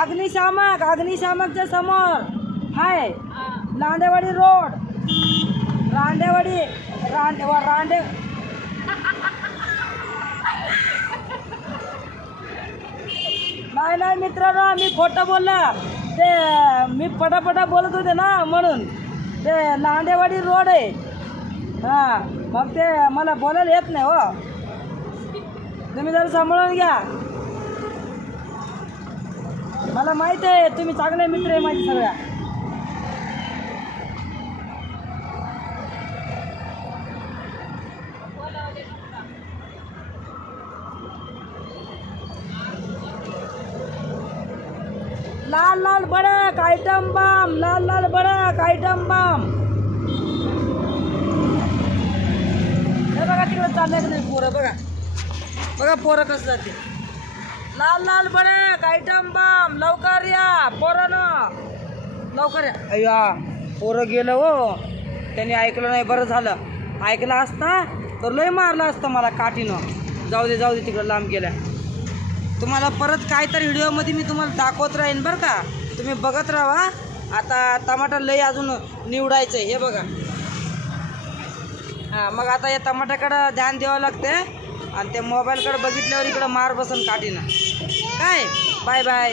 अग्निशामकच्या समोर हाय लांडेवाडी रोड रांडे नाही मित्रांनो, मी खोटं बोलला ते, मी पटापटा बोलत होते ना म्हणून. ते लांडेवाडी रोड आहे. हां, मग ते मला बोलायला येत नाही हो. तुम्ही जरा सांभाळून घ्या. मला माहित आहे तुम्ही चांगले मित्र आहे माझे सगळ्या. लाल बड़क आइटम बम, लाल बड़क आइटम बम. हे बघा तिकडे चाललंय की नाही पोरं, बघा पोरं कसं जाते. लाल बड़क आइटम बम, लवकर या पोरानं, लवकर या. अय्या पोरं गेलं हो, त्यांनी ऐकलं नाही. बरं झालं, ऐकलं असता तर लय मारलं असतं मला काठीनं. जाऊ दे तिकडं लांब गेल्या. तुम्हाला परत काहीतरी व्हिडिओमध्ये मी तुम्हाला दाखवत राहीन बरं का. तुम्ही बघत राहा. आता टमाटर लय अजून निवडायचं आहे, हे बघा. हां, मग आता या टमाट्याकडं ध्यान द्यावं लागते आणि ते मोबाईलकडे बघितल्यावर इकडं मार बसन काठीनं. काय बाय.